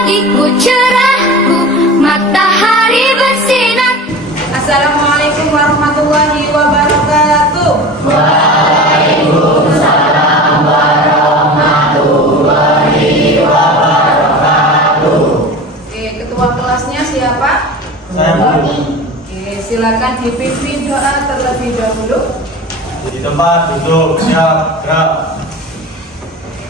pagiku cerahku, matahari bersinar. Assalamualaikum warahmatullahi wabarakatuh. Waalaikumsalam warahmatullahi wabarakatuh. Oke, ketua kelasnya siapa? Saya Oke, silakan dipimpin doa terlebih dahulu. di tempat duduk, siap, gerak.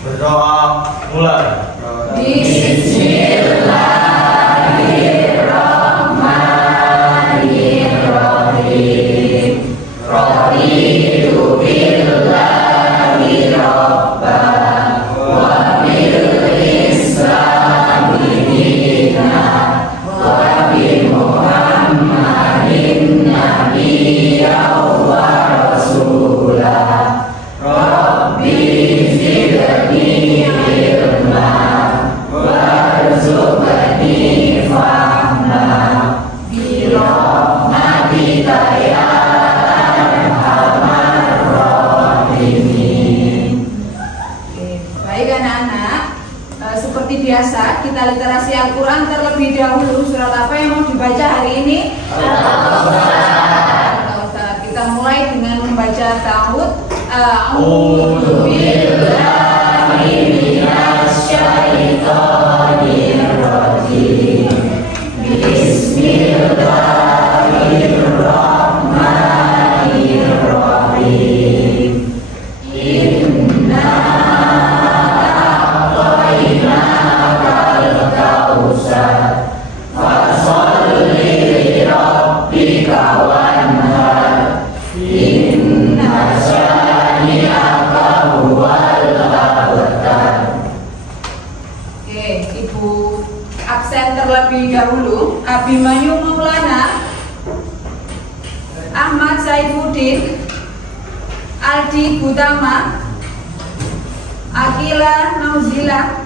Berdoa, mulai. Bismillahirrahmanirrahim. Raditu billahi rabban wa bil islami dinan wa bi Muhammadin nabiyyan wa rasulah. Rabbi zidni ilman warzuqni fahman bi rahmatika ya arhamar rahimin. Oke, baik anak-anak. Seperti biasa kita literasi Al-Quran terlebih dahulu. Surat apa yang mau dibaca hari ini? Al-Kautsar. Kita mulai dengan membaca ta'awudz. A'udzu billahi minasy syaithanir rajim. Bismillahirrahmanirrahim. Inna a'tainakal kautsar fasholli li rabbika wanhar. Inna syani'aka huwal abtar. Oke, Ibu absen terlebih dahulu. Abimanyu Maulana, Ahmad Saifuddin, Aldi Butama, Akila Nauzila.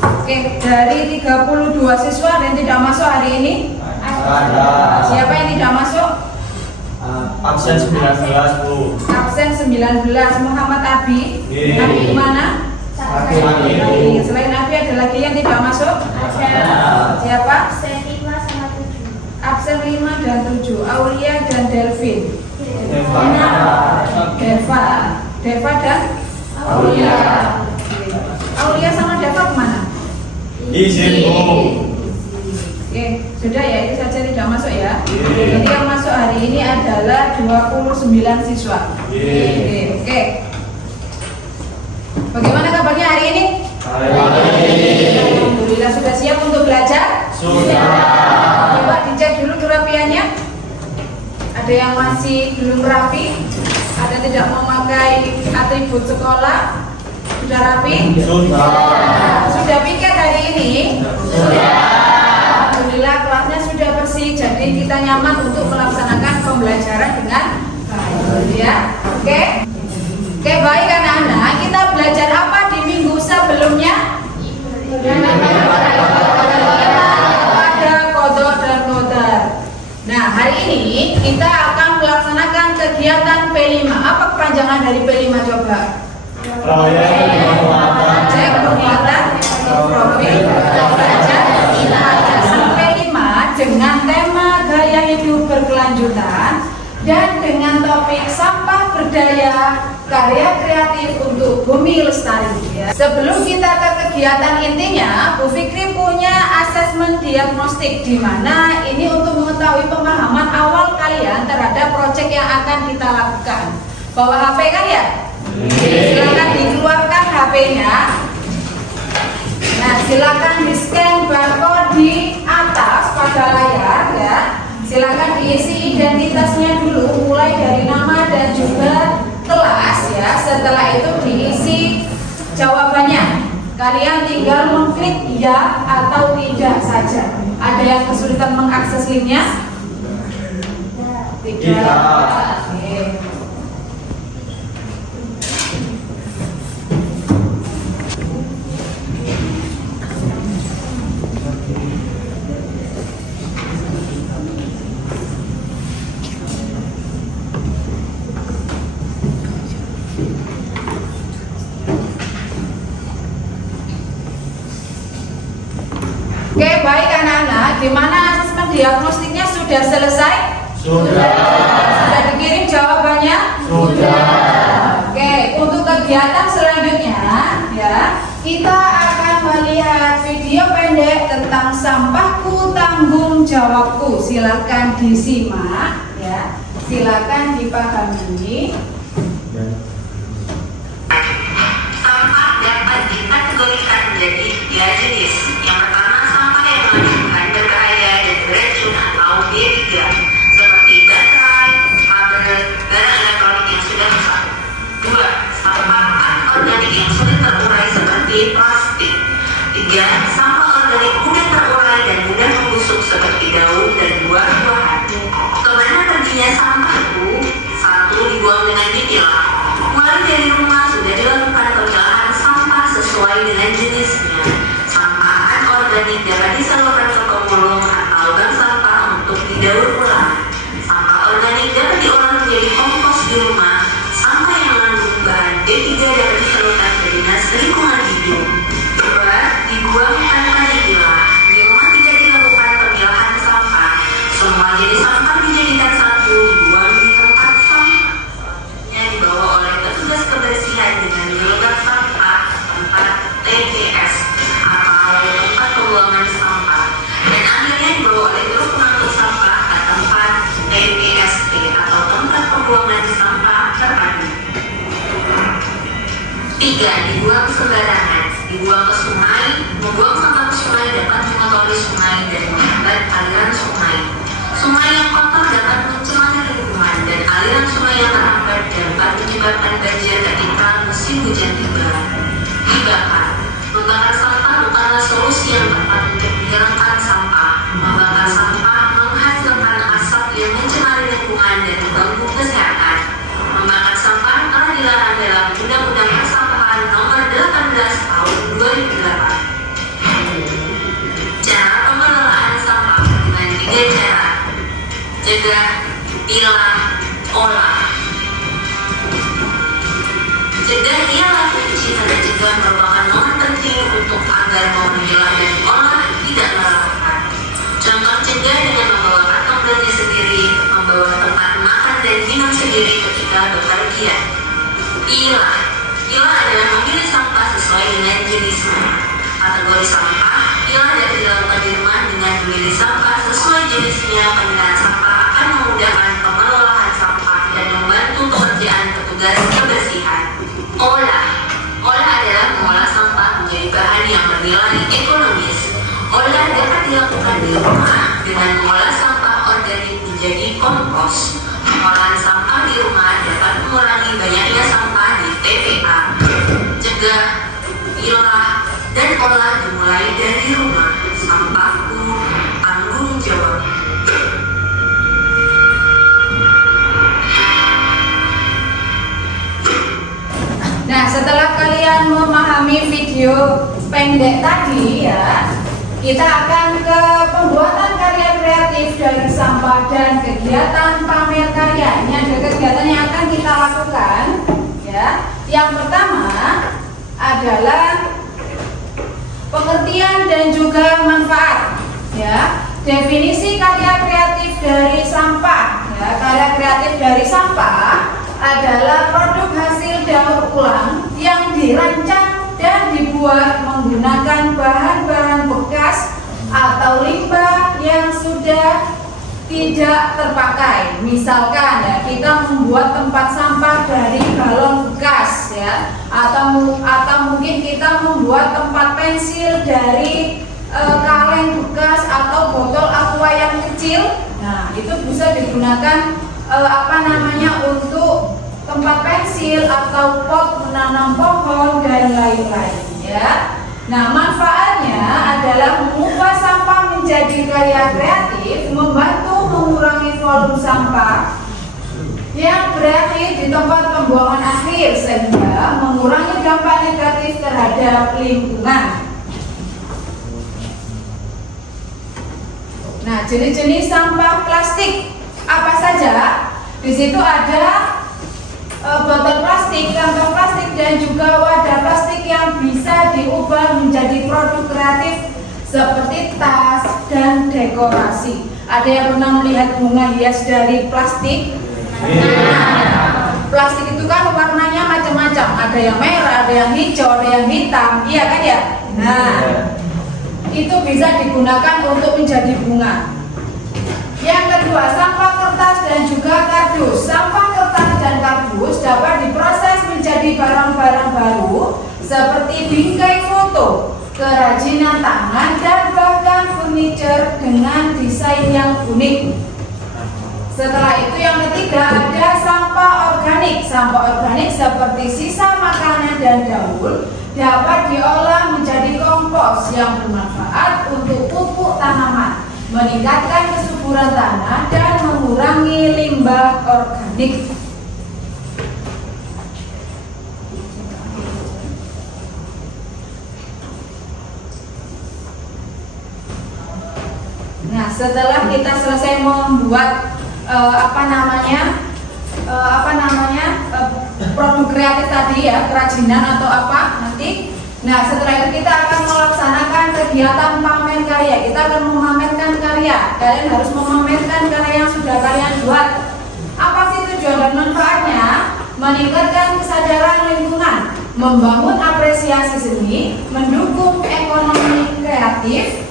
Oke, dari 32 siswa ada yang tidak masuk hari ini? Ada. Siapa yang tidak masuk? Absen 19, Bu. Absen 19. Muhammad Abi. Iya. Abi di mana? Abi. Abi. Selain Abi ada lagi yang tidak masuk? Ada. Siapa? Absen 5 sama 7. Absen 5 dan 7. Aulia dan Delvin. Deva. Deva dan Aulia. Aulia sama Deva kemana? Izin, Bu. Oke, sudah ya, itu saja tidak masuk ya. Iya. Jadi yang masuk hari ini adalah 29 siswa. Iya. Oke. Bagaimana kabarnya hari ini? Alhamdulillah sudah siap untuk belajar? Sudah. Coba dicek dulu kerapiannya. Ada yang masih belum rapi, ada yang tidak memakai atribut sekolah. Sudah rapi? Sudah. Sudah piket hari ini? Sudah. Alhamdulillah kelasnya sudah bersih, jadi kita nyaman untuk melaksanakan pembelajaran dengan baik ya. Oke? Oke, baik anak-anak, kita belajar apa di minggu sebelumnya? Pada kodok dan kodar. Nah, hari ini kita akan melaksanakan kegiatan P5. Apa kepanjangan dari P5 coba? Proyek penguatan. Cek penguatan profil belajar P5 dengan tema gaya hidup berkelanjutan dan dengan topik sampah berdaya karya kreatif untuk bumi lestari ya. Sebelum kita ke kegiatan intinya, Bu Fikri punya asesmen diagnostik di mana ini untuk mengetahui pemahaman awal kalian terhadap proyek yang akan kita lakukan. Bawa HP kan ya? Silakan dikeluarkan HP-nya. Nah, silakan di-scan barcode di atas pada layar ya. Silakan diisi identitasnya dulu, mulai dari nama dan juga kelas ya. Setelah itu diisi jawabannya. Kalian tinggal mengklik ya atau tidak saja. Ada yang kesulitan mengakses linknya? Tidak. Oke. Oke, baik anak-anak, gimana asesmen diagnostiknya sudah selesai? Sudah. Sudah dikirim jawabannya? Sudah. Oke, untuk kegiatan selanjutnya ya, kita akan melihat video pendek tentang sampahku tanggung jawabku. Silakan disimak ya. Silakan dipahami. Sampah dapat dikategorikan menjadi 3 jenis. Yang pertama, sampah yang mengandung bahan berbahaya dan beracun atau B3, seperti baterai, kabel, barang elektronik yang sudah rusak. 2. Sampah anorganik yang sulit terurai seperti plastik. 3. Sampah organik mudah terurai dan mudah membusuk seperti daun dan buah-buahan. Kemana perginya sampahku? 1. Dibuang dengan dipilah. Mulai dari rumah sudah dilakukan pemilahan sampah sesuai dengan jenisnya. Sampah anorganik dapat disalurkan ke pemulung atau bank sampah untuk didaur ulang. Sampah organik dapat diolah menjadi kompos di rumah. Sampah yang mengandung bahan B3 dapat disalurkan ke dinas lingkungan hidup. 2. Dibuang tanpa dipilah. Di rumah tidak dilakukan pemilahan sampah. Semua jenis sampah dijadikan satu, dibuang di tempat sampah. Selanjutnya dibawa oleh petugas kebersihan dengan menyeluruh sampah tempat TPS atau tempat pembuangan sampah, dan akhirnya dibawa oleh grup pengangkut sampah ke tempat TPST atau tempat pembuangan sampah terpadu. 3. Dibuang sembarangan. Dibuang ke sungai. Membuang sampah ke sungai dapat mengotori sungai dan menghambat aliran sungai. Sungai yang kotor dapat mencemari lingkungan, dan aliran sungai yang terhambat dapat menyebabkan banjir ketika musim hujan tiba. Dibakar. Membakar sampah bukanlah solusi yang tepat untuk menghilangkan sampah. Membakar sampah menghasilkan asap yang mencemari lingkungan dan mengganggu kesehatan. Membakar sampah telah dilarang dalam Undang-Undang Persampahan Nomor 18 Tahun 2008. Cara pengelolaan sampah dengan 3 cara: cegah, pilah, olah. Cegah ialah kunci, karena cegah merupakan nomor penting untuk agar mau memilah dan olah tidak melelahkan. Contoh cegah dengan membawa kantong belanja sendiri, membawa tempat makan dan minum sendiri ketika bepergian. Pilah. Pilah adalah memilih sampah sesuai dengan jenisnya. Kategori sampah, pilah dapat dilakukan di rumah dengan memilih sampah sesuai jenisnya. Pemilahan sampah akan memudahkan pengelolaan sampah dan membantu pekerjaan petugas kebersihan. Olah. Olah adalah mengolah sampah menjadi bahan yang bernilai ekonomis. Olah dapat dilakukan di rumah dengan mengolah sampah organik menjadi kompos. Pengolahan sampah di rumah dapat mengurangi banyaknya sampah di TPA. Cegah, pilah, dan olah dimulai dari rumah. Sampahku tanggung jawab. Nah, setelah kalian memahami video pendek tadi ya, kita akan ke pembuatan karya kreatif dari sampah dan kegiatan pamer karya. Ini ada kegiatan yang akan kita lakukan ya. Yang pertama adalah pengertian dan juga manfaat ya. Definisi karya kreatif dari sampah ya. Karya kreatif dari sampah adalah produk hasil daur ulang yang dirancang dan dibuat menggunakan bahan-bahan bekas atau limbah yang sudah tidak terpakai. Misalkan ya, kita membuat tempat sampah dari galon bekas ya, atau mungkin kita membuat tempat pensil dari kaleng bekas atau botol aqua yang kecil. Nah, itu bisa digunakan untuk tempat pensil atau pot menanam pohon dan lain-lain ya. Nah, manfaatnya adalah mengubah sampah menjadi karya kreatif, membantu mengurangi volume sampah yang berakhir di tempat pembuangan akhir sehingga mengurangi dampak negatif terhadap lingkungan. Nah, jenis-jenis sampah plastik apa saja? Di situ ada botol plastik, kantong plastik, dan juga wadah plastik yang bisa diubah menjadi produk kreatif seperti tas dan dekorasi. Ada yang pernah melihat bunga hias dari plastik? Plastik itu kan warnanya macam-macam, ada yang merah, ada yang hijau, ada yang hitam, iya kan ya? Nah, itu bisa digunakan untuk menjadi bunga. Yang kedua, sampah kertas dan juga kardus. Sampah kertas dan kardus dapat diproses menjadi barang-barang baru seperti bingkai foto, kerajinan tangan, dan bahkan furniture dengan desain yang unik. Setelah itu yang ketiga ada sampah organik. Sampah organik seperti sisa makanan dan daun dapat diolah menjadi kompos yang bermanfaat untuk pupuk tanaman, meningkatkan kesuburan tanah dan mengurangi limbah organik. Nah, setelah kita selesai membuat produk kreatif tadi ya, kerajinan atau apa nanti. Nah, setelah itu kita akan melaksanakan kegiatan pamer karya. Kita akan memamerkan karya. Kalian harus memamerkan karya yang sudah kalian buat. Apa sih tujuan dan manfaatnya? Meningkatkan kesadaran lingkungan, membangun apresiasi seni, mendukung ekonomi kreatif.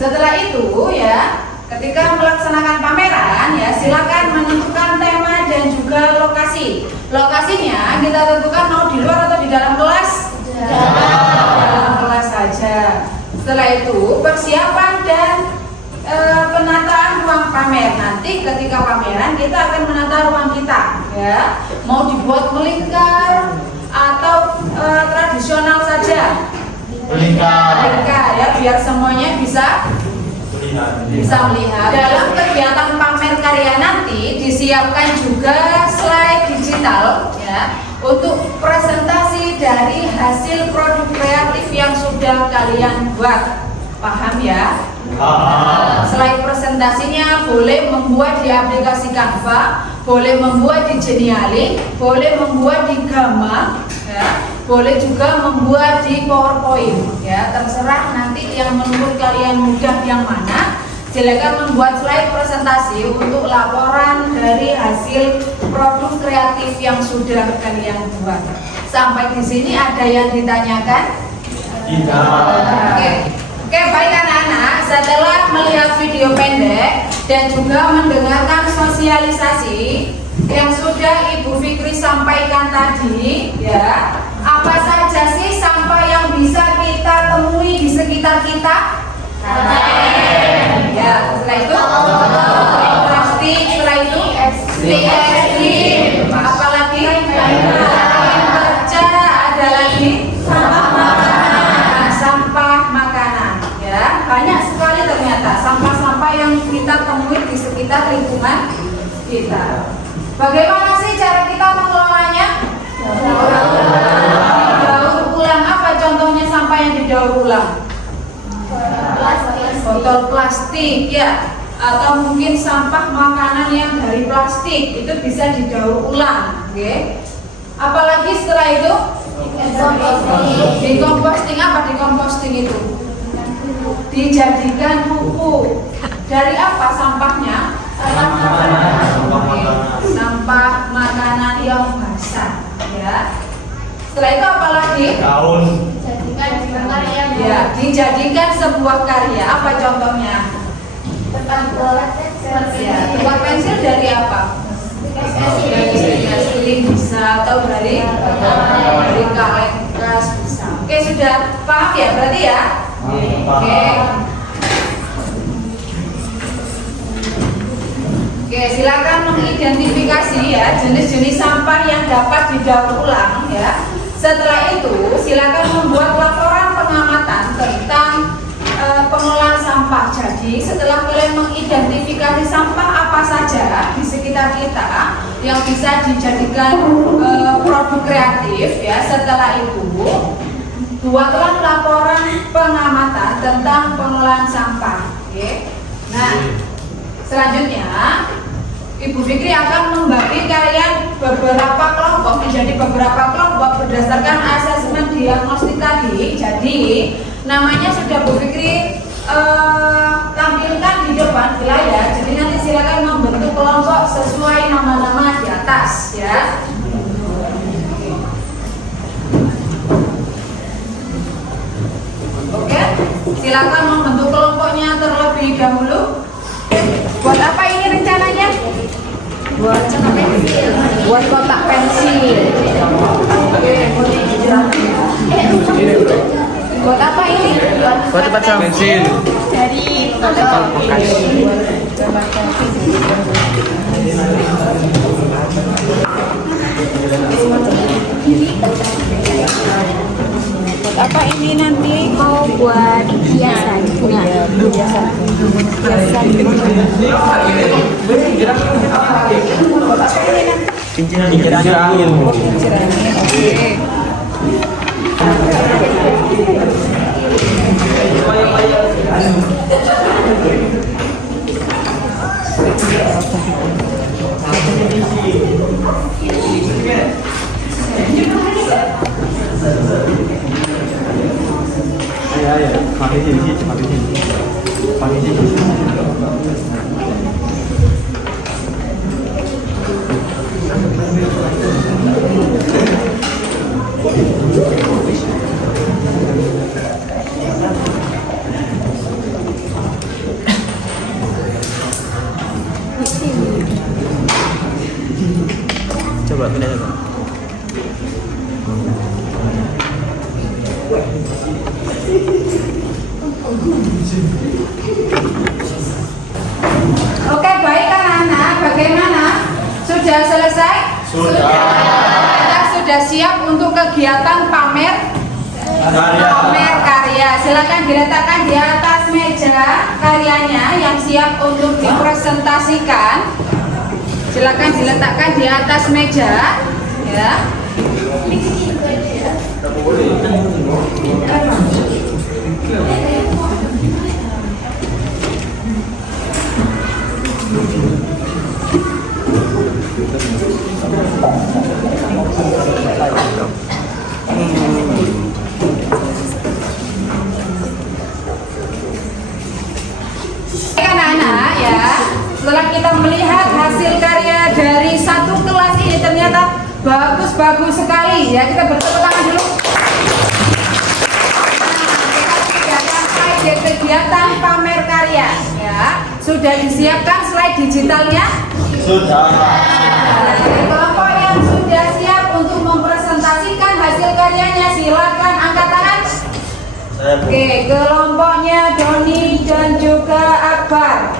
Setelah itu ya, ketika melaksanakan pameran ya, silakan menentukan tema dan juga lokasi. Lokasinya kita tentukan mau di luar atau di dalam kelas? Dalam kelas saja. Setelah itu persiapan dan penataan ruang pamer. Nanti ketika pameran kita akan menata ruang kita ya. Mau dibuat melingkar atau tradisional saja? Melingkar ya, biar semuanya bisa melihat. Dalam kegiatan pamer karya nanti disiapkan juga slide digital ya, untuk presentasi dari hasil produk kreatif yang sudah kalian buat. Paham ya? Slide presentasinya boleh membuat di aplikasi Canva, boleh membuat di Geniali, boleh membuat di Gamma ya, boleh juga membuat di PowerPoint ya, terserah nanti yang menurut kalian mudah yang mana. Silakan membuat slide presentasi untuk laporan dari hasil produk kreatif yang sudah kalian buat. Sampai di sini ada yang ditanyakan? Tidak. Oke, baik anak-anak, setelah melihat video pendek dan juga mendengarkan sosialisasi yang sudah Ibu Fikri sampaikan tadi ya, apa saja sih sampah yang bisa kita temui di sekitar kita? Ya, setelah itu plastik, setelah itu plastik, apalagi kaca, ada lagi sampah makanan ya, banyak sekali ternyata sampah-sampah yang kita temui di sekitar lingkungan kita. Bagaimana sih cara kita mengelolanya? Daur ulang. Apa contohnya sampah yang didaur ulang? Botol plastik ya, atau mungkin sampah makanan yang dari plastik itu bisa didaur ulang. Oke. Apalagi setelah itu dikomposting. Apa dikomposting itu? Dijadikan pupuk. Dari apa sampahnya? Sampah makanan yang basah ya. Setelah itu apalagi? Daun. Ya, dijadikan sebuah karya. Apa contohnya? Ya, tempat pensil dari apa? Dari bisa, atau dari kaleng bekas bisa. Oke, sudah paham ya berarti ya? Oke. Oke, silakan mengidentifikasi ya jenis-jenis sampah yang dapat didaur ulang ya. Setelah itu, silakan membuat laporan pengamatan tentang pengelolaan sampah. Jadi, setelah kalian mengidentifikasi sampah apa saja di sekitar kita yang bisa dijadikan produk kreatif ya, setelah itu buatlah laporan pengamatan tentang pengelolaan sampah. Oke. Nah, selanjutnya Ibu Fikri akan membagi kalian beberapa kelompok menjadi beberapa kelompok berdasarkan asesmen diagnostik tadi. Jadi namanya sudah Bu Fikri tampilkan di depan di layar. Jadi nanti silakan membentuk kelompok sesuai nama-nama di atas ya. Oke, silakan membentuk kelompoknya terlebih dahulu. Buat apa ini rencananya? Buat kotak pensil. Buat apa ini? Buat tempat pensil. Dari Buat apa ini nanti? mau buat hiasan. Kincir angin. Ya, pakai sini. Coba pindah coba. Oke, baik anak-anak, bagaimana? Sudah selesai? Sudah. Kita sudah siap untuk kegiatan pamer karya. Silakan diletakkan di atas meja karyanya yang siap untuk dipresentasikan. Silakan diletakkan di atas meja, ya. Anak-anak ya, setelah kita melihat hasil karya dari satu kelas ini ternyata bagus sekali ya, kita bertepuk tangan dulu. Sudah sampai di kegiatan pamer karya ya, sudah disiapkan slide digitalnya. Sudah. Kelompok yang sudah siap untuk mempresentasikan hasil karyanya silakan angkat tangan. Oke, kelompoknya Doni dan juga Akbar.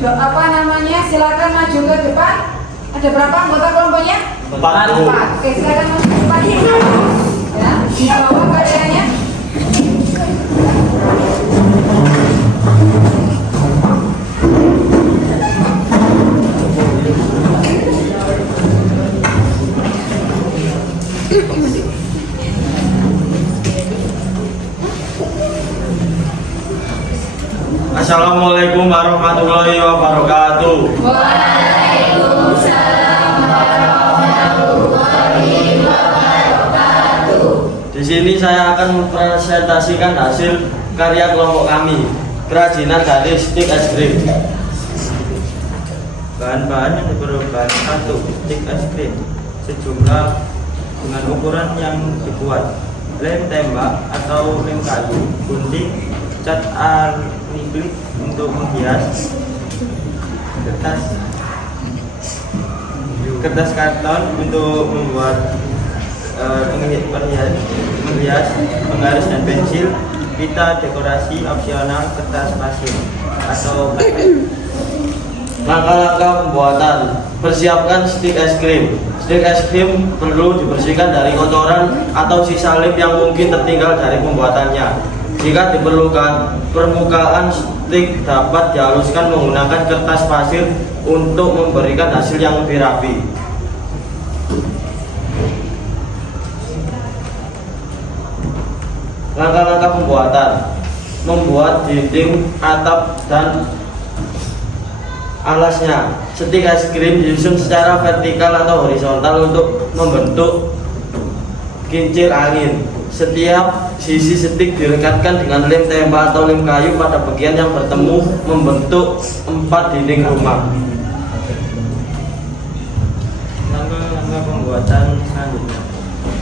Apa namanya? Silakan maju ke depan. Ada berapa anggota kelompoknya? 4. Oke, silakan maju ke depan. Ya, dibawa karyanya. Assalamualaikum warahmatullahi wabarakatuh. Waalaikumsalam warahmatullahi wabarakatuh. Di sini saya akan mempresentasikan hasil karya kelompok kami, kerajinan dari stik es krim. Bahan-bahan yang diperlukan: 1. Stik es krim sejumlah dengan ukuran yang dibuat, lem tembak atau lem kayu, gunting, cat akrilik untuk menghias, kertas karton untuk membuat menghias, penggaris dan pensil, pita dekorasi opsional, kertas pasir atau karpet. Langkah-langkah pembuatan: persiapkan stik es krim. Stik es krim perlu dibersihkan dari kotoran atau sisa lem yang mungkin tertinggal dari pembuatannya. Jika diperlukan, permukaan stik dapat dihaluskan menggunakan kertas pasir untuk memberikan hasil yang lebih rapi. Langkah-langkah pembuatan: membuat dinding, atap, dan Alasnya, stik es krim disusun secara vertikal atau horizontal untuk membentuk kincir angin. Setiap sisi stik direkatkan dengan lem tempa atau lem kayu pada bagian yang bertemu membentuk 4 dinding rumah. Langkah-langkah pembuatan selanjutnya: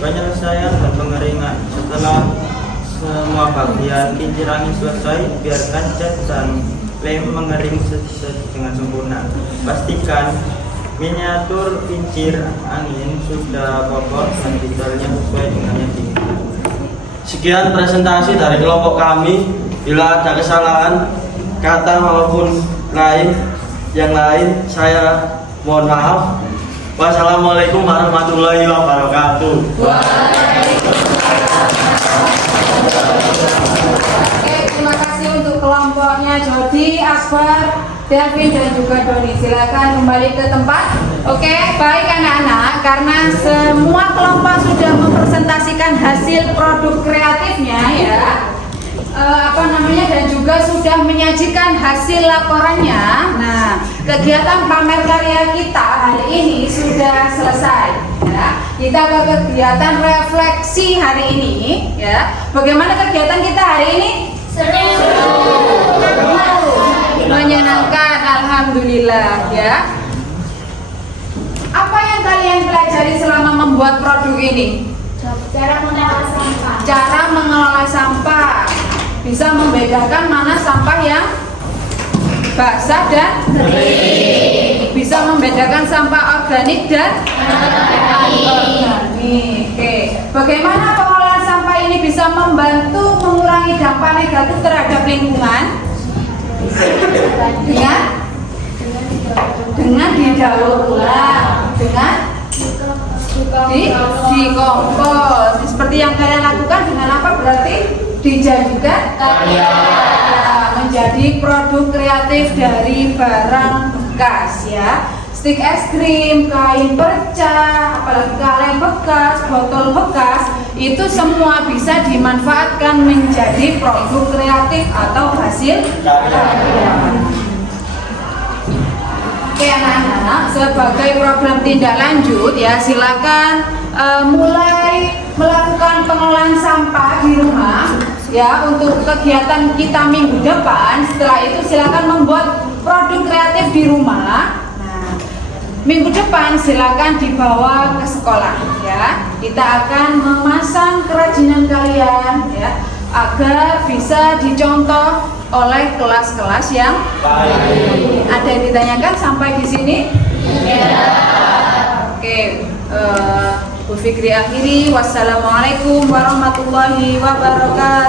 penyelesaian dan pengeringan. Setelah semua bagian kincir angin selesai, biarkan cat dan lem mengering dengan sempurna. Pastikan miniatur kincir angin sudah kokoh dan detailnya sesuai dengan yang diinginkan. Sekian presentasi dari kelompok kami. Bila ada kesalahan kata maupun yang lain, saya mohon maaf. Wassalamualaikum warahmatullahi wabarakatuh. Oke, terima kasih untuk kelompoknya Jody, Akbar, Delvin dan juga Doni. Silakan kembali ke tempat. Oke, baik anak-anak, karena semua kelompok sudah mempresentasikan hasil produk kreatifnya ya. Dan juga sudah menyajikan hasil laporannya. Nah, kegiatan pamer karya kita hari ini sudah selesai ya. Kita ke kegiatan refleksi hari ini ya. Bagaimana kegiatan kita hari ini? Seru. Menyenangkan, alhamdulillah ya. Apa yang kalian pelajari selama membuat produk ini? Cara mengelola sampah. Cara mengelola sampah. Bisa membedakan mana sampah yang basah dan kering. Bisa membedakan sampah organik dan anorganik. Oke. Bagaimana pengolahan sampah ini bisa membantu mengurangi dampak negatif terhadap lingkungan? Dengan didaur ulang, dengan dikompos. Seperti yang kalian lakukan dengan apa berarti? Dijadikan karya, menjadi produk kreatif dari barang bekas ya. Stik es krim, kain pecah, apalagi kaleng bekas, botol bekas, itu semua bisa dimanfaatkan menjadi produk kreatif atau hasil karya. Oke anak-anak, sebagai program tindak lanjut ya, silakan mulai melakukan pengelolaan sampah di rumah ya untuk kegiatan kita minggu depan. Setelah itu silakan membuat produk kreatif di rumah. Nah, minggu depan silakan dibawa ke sekolah ya. Kita akan memasang kerajinan kalian ya agar bisa dicontoh oleh kelas-kelas yang baik. Ada yang ditanyakan sampai di sini? Ya. Oke, Bu Fikri akhiri. Wassalamualaikum warahmatullahi wabarakatuh.